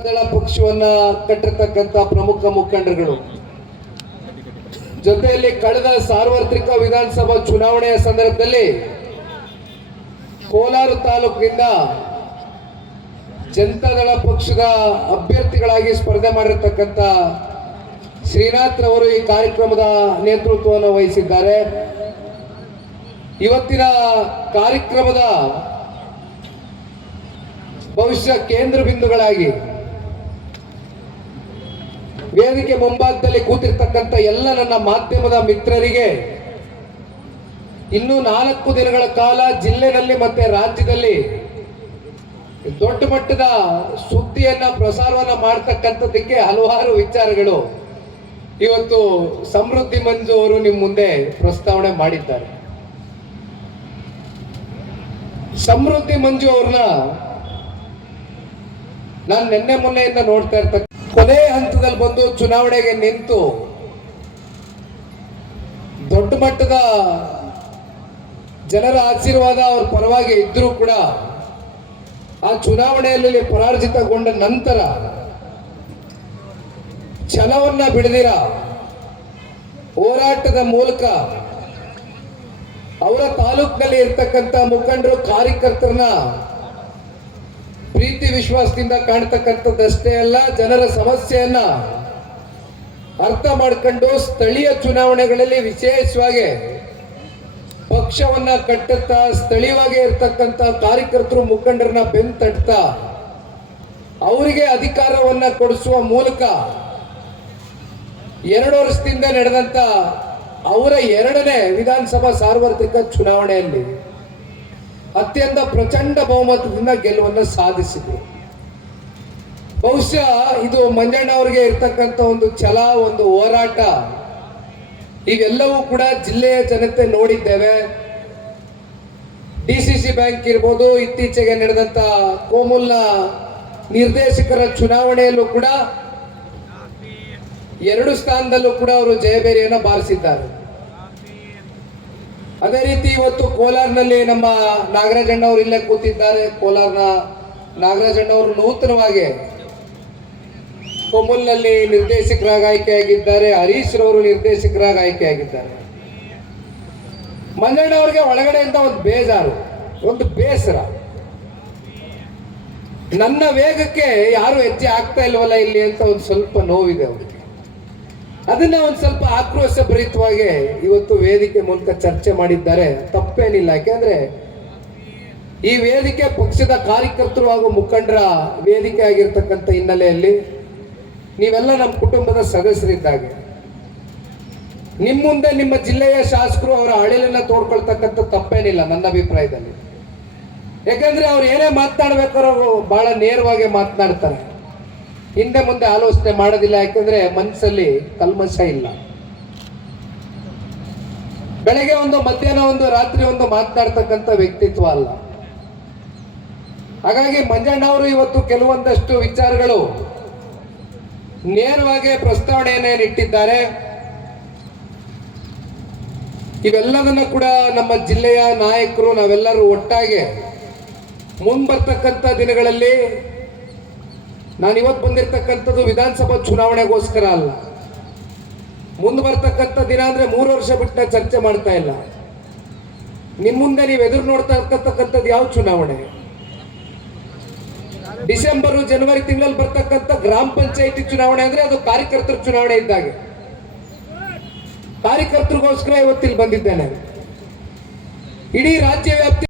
ಪಕ್ಷವನ್ನ ಕಟ್ಟಿರ್ತಕ್ಕಂಥ ಪ್ರಮುಖ ಮುಖಂಡರುಗಳು. ಜೊತೆಯಲ್ಲಿ ಕಳೆದ ಸಾರ್ವತ್ರಿಕ ವಿಧಾನಸಭಾ ಚುನಾವಣೆಯ ಸಂದರ್ಭದಲ್ಲಿ ಕೋಲಾರ ತಾಲೂಕಿನಿಂದ ಜನತಾದಳ ಪಕ್ಷದ ಅಭ್ಯರ್ಥಿಗಳಾಗಿ ಸ್ಪರ್ಧೆ ಮಾಡಿರ್ತಕ್ಕಂಥ ಶ್ರೀನಾಥ್ ರವರು ಈ ಕಾರ್ಯಕ್ರಮದ ನೇತೃತ್ವವನ್ನು ವಹಿಸಿದ್ದಾರೆ. ಇವತ್ತಿನ ಕಾರ್ಯಕ್ರಮದ ಭವಿಷ್ಯ ಕೇಂದ್ರ ಬಿಂದುಗಳಾಗಿ ವೇದಿಕೆ ಮುಂಭಾಗದಲ್ಲಿ ಕೂತಿರ್ತಕ್ಕಂಥ ಎಲ್ಲ ನನ್ನ ಮಾಧ್ಯಮದ ಮಿತ್ರರಿಗೆ ಇನ್ನು ನಾಲ್ಕು ದಿನಗಳ ಕಾಲ ಜಿಲ್ಲೆನಲ್ಲಿ ಮತ್ತೆ ರಾಜ್ಯದಲ್ಲಿ ದೊಡ್ಡ ಮಟ್ಟದ ಸುದ್ದಿಯನ್ನ ಪ್ರಸಾರವನ್ನ ಮಾಡ್ತಕ್ಕಂಥದ್ದಕ್ಕೆ ಹಲವಾರು ವಿಚಾರಗಳು. ಇವತ್ತು ಸಮೃದ್ಧಿ ಮಂಜು ಅವರು ನಿಮ್ಮ ಮುಂದೆ ಪ್ರಸ್ತಾವನೆ ಮಾಡಿದ್ದಾರೆ. ಸಮೃದ್ಧಿ ಮಂಜು ಅವ್ರನ್ನ ನಾನು ನಿನ್ನೆ ಮೊನ್ನೆಯಿಂದ ನೋಡ್ತಾ ಇರ್ತಕ್ಕ ಕೊನೆ ಹಂತದಲ್ಲಿ ಬಂದು ಚುನಾವಣೆಗೆ ನಿಂತು ದೊಡ್ಡ ಮಟ್ಟದ ಜನರ ಆಶೀರ್ವಾದ ಅವ್ರ ಪರವಾಗಿ ಇದ್ದರೂ ಕೂಡ ಆ ಚುನಾವಣೆಯಲ್ಲಿ ಪರಾರ್ಜಿತಗೊಂಡ ನಂತರ ಛಲವನ್ನ ಬಿಡದಿರ ಹೋರಾಟದ ಮೂಲಕ ಅವರ ತಾಲೂಕಿನಲ್ಲಿ ಇರ್ತಕ್ಕಂಥ ಮುಖಂಡರು, ಕಾರ್ಯಕರ್ತರನ್ನ ಪ್ರೀತಿ ವಿಶ್ವಾಸದಿಂದ ಕಾಣ್ತಕ್ಕಂಥದ್ದಷ್ಟೇ ಅಲ್ಲ, ಜನರ ಸಮಸ್ಯೆಯನ್ನ ಅರ್ಥ ಮಾಡ್ಕೊಂಡು ಸ್ಥಳೀಯ ಚುನಾವಣೆಗಳಲ್ಲಿ ವಿಶೇಷವಾಗಿ ಪಕ್ಷವನ್ನ ಕಟ್ಟುತ್ತಾ, ಸ್ಥಳೀಯವಾಗಿ ಇರ್ತಕ್ಕಂಥ ಕಾರ್ಯಕರ್ತರು ಮುಖಂಡರನ್ನ ತಟ್ತಾ, ಅವರಿಗೆ ಅಧಿಕಾರವನ್ನ ಕೊಡಿಸುವ ಮೂಲಕ ಎರಡು ವರ್ಷದಿಂದ ನಡೆದಂತ ಅವರ ಎರಡನೇ ವಿಧಾನಸಭಾ ಸಾರ್ವತ್ರಿಕ ಚುನಾವಣೆಯಲ್ಲಿ ಅತ್ಯಂತ ಪ್ರಚಂಡ ಬಹುಮತದಿಂದ ಗೆಲುವನ್ನು ಸಾಧಿಸಿದೆ. ಬಹುಶಃ ಇದು ಮಂಜಣ್ಣ ಅವರಿಗೆ ಇರ್ತಕ್ಕಂಥ ಒಂದು ಛಲ, ಒಂದು ಹೋರಾಟ. ಇವೆಲ್ಲವೂ ಕೂಡ ಜಿಲ್ಲೆಯ ಜನತೆ ನೋಡಿದ್ದೇವೆ. ಡಿ ಸಿ ಸಿ ಬ್ಯಾಂಕ್ ಇರ್ಬೋದು, ಇತ್ತೀಚೆಗೆ ನಡೆದಂತ ಕೋಮುಲ್ನ ನಿರ್ದೇಶಕರ ಚುನಾವಣೆಯಲ್ಲೂ ಕೂಡ ಎರಡು ಸ್ಥಾನದಲ್ಲೂ ಕೂಡ ಅವರು ಜಯಬೇರಿಯನ್ನು ಬಾರಿಸಿದ್ದಾರೆ. ಅದೇ ರೀತಿ ಇವತ್ತು ಕೋಲಾರ್ನಲ್ಲಿ ನಮ್ಮ ನಾಗರಾಜಣ್ಣ ಅವರು ಇಲ್ಲೇ ಕೂತಿದ್ದಾರೆ. ಕೋಲಾರ್ನ ನಾಗರಾಜಣ್ಣ ಅವರು ನೂತನವಾಗಿ ಕೊಮ್ಮಲ್ನಲ್ಲಿ ನಿರ್ದೇಶಕರಾಗಿ ಆಯ್ಕೆಯಾಗಿದ್ದಾರೆ ಹರೀಶ್ ರವರು ನಿರ್ದೇಶಕರಾಗಿ ಆಯ್ಕೆಯಾಗಿದ್ದಾರೆ ಮಂಜಣ್ಣ ಅವರಿಗೆ ಅಂತ ಒಂದು ಬೇಜಾರು, ಒಂದು ಬೇಸರ. ನನ್ನ ವೇಗಕ್ಕೆ ಯಾರು ಹೆಜ್ಜೆ ಆಗ್ತಾ ಇಲ್ವಲ್ಲ ಇಲ್ಲಿ ಅಂತ ಒಂದು ಸ್ವಲ್ಪ ನೋವಿದೆ ಅವರಿಗೆ. ಅದನ್ನ ಒಂದು ಸ್ವಲ್ಪ ಆಕ್ರೋಶ ಭರಿತವಾಗಿ ಇವತ್ತು ವೇದಿಕೆ ಮೂಲಕ ಚರ್ಚೆ ಮಾಡಿದ್ದಾರೆ. ತಪ್ಪೇನಿಲ್ಲ. ಯಾಕೆಂದ್ರೆ ಈ ವೇದಿಕೆ ಪಕ್ಷದ ಕಾರ್ಯಕರ್ತರು ಹಾಗೂ ಮುಖಂಡರ ವೇದಿಕೆ ಆಗಿರ್ತಕ್ಕಂಥ ಹಿನ್ನೆಲೆಯಲ್ಲಿ ನೀವೆಲ್ಲ ನಮ್ಮ ಕುಟುಂಬದ ಸದಸ್ಯರಿದ್ದಾಗೆ. ನಿಮ್ಮ ಮುಂದೆ ನಿಮ್ಮ ಜಿಲ್ಲೆಯ ಶಾಸಕರು ಅವರ ಅಳಿಲನ್ನ ತೋಡ್ಕೊಳ್ತಕ್ಕಂಥ ತಪ್ಪೇನಿಲ್ಲ ನನ್ನ ಅಭಿಪ್ರಾಯದಲ್ಲಿ. ಯಾಕಂದ್ರೆ ಅವ್ರು ಏನೇ ಮಾತನಾಡ್ಬೇಕಾದ್ರೂ ಬಹಳ ನೇರವಾಗಿ ಮಾತನಾಡ್ತಾರೆ. ಹಿಂದೆ ಮುಂದೆ ಆಲೋಚನೆ ಮಾಡೋದಿಲ್ಲ, ಯಾಕಂದ್ರೆ ಮನಸ್ಸಲ್ಲಿ ಕಲ್ಮಶ ಇಲ್ಲ. ಬೆಳಗ್ಗೆ ಒಂದು, ಮಧ್ಯಾಹ್ನ ಒಂದು, ರಾತ್ರಿ ಒಂದು ಮಾತನಾಡ್ತಕ್ಕಂಥ ವ್ಯಕ್ತಿತ್ವ ಅಲ್ಲ. ಹಾಗಾಗಿ ಮಂಜಣ್ಣ ಅವರು ಇವತ್ತು ಕೆಲವೊಂದಷ್ಟು ವಿಚಾರಗಳು ನೇರವಾಗಿ ಪ್ರಸ್ತಾವನೆಯನ್ನೇ ಇಟ್ಟಿದ್ದಾರೆ. ಇವೆಲ್ಲದನ್ನ ಕೂಡ ನಮ್ಮ ಜಿಲ್ಲೆಯ ನಾಯಕರು, ನಾವೆಲ್ಲರೂ ಒಟ್ಟಾಗಿ ಮುಂಬರ್ತಕ್ಕಂಥ ದಿನಗಳಲ್ಲಿ ನಾನು ಇವತ್ತು ಬಂದಿರತಕ್ಕಂಥದ್ದು ವಿಧಾನಸಭಾ ಚುನಾವಣೆಗೋಸ್ಕರ ಅಲ್ಲ. ಮುಂದೆ ಬರ್ತಕ್ಕಂಥ ದಿನ ಅಂದ್ರೆ ಮೂರು ವರ್ಷ ಬಿಟ್ಟು ಚರ್ಚೆ ಮಾಡ್ತಾ ಇಲ್ಲ. ನಿಮ್ಮ ಮುಂದೆ ನೀವು ಎದುರು ನೋಡ್ತಾ ಇರ್ತಕ್ಕಂಥದ್ದು ಯಾವ ಚುನಾವಣೆ? ಡಿಸೆಂಬರ್, ಜನವರಿ ತಿಂಗಳಲ್ಲಿ ಬರ್ತಕ್ಕಂಥ ಗ್ರಾಮ ಪಂಚಾಯತಿ ಚುನಾವಣೆ ಅಂದ್ರೆ ಅದು ಕಾರ್ಯಕರ್ತರ ಚುನಾವಣೆ ಇದ್ದಾಗೆ ಕಾರ್ಯಕರ್ತರಿಗೋಸ್ಕರ ಇವತ್ತಿಲ್ಲಿ ಬಂದಿದ್ದೇನೆ. ಇಡೀ ರಾಜ್ಯ ವ್ಯಾಪ್ತಿ